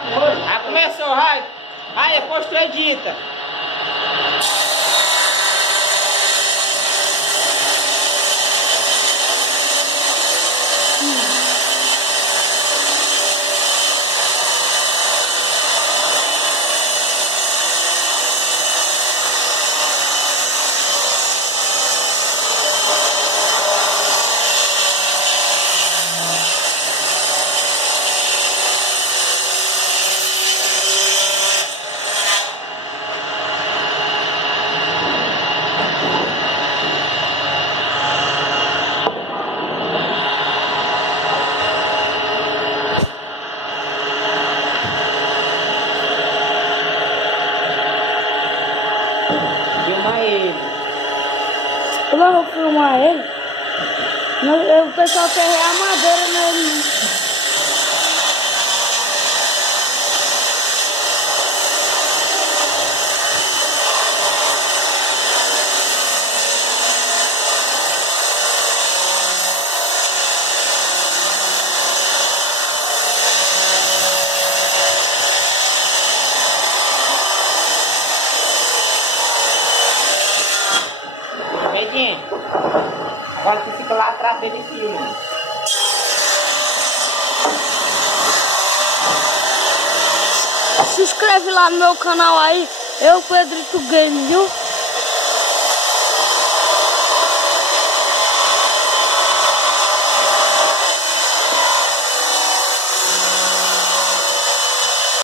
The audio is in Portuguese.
Já começou, vai. Aí, depois tu edita. Filma ele. Como eu vou filmar ele? O pessoal quer a madeira nele. Medinho. Agora tu fica lá atrás dele e filma. Se inscreve lá no meu canal aí, eu, Pedrito Game, viu?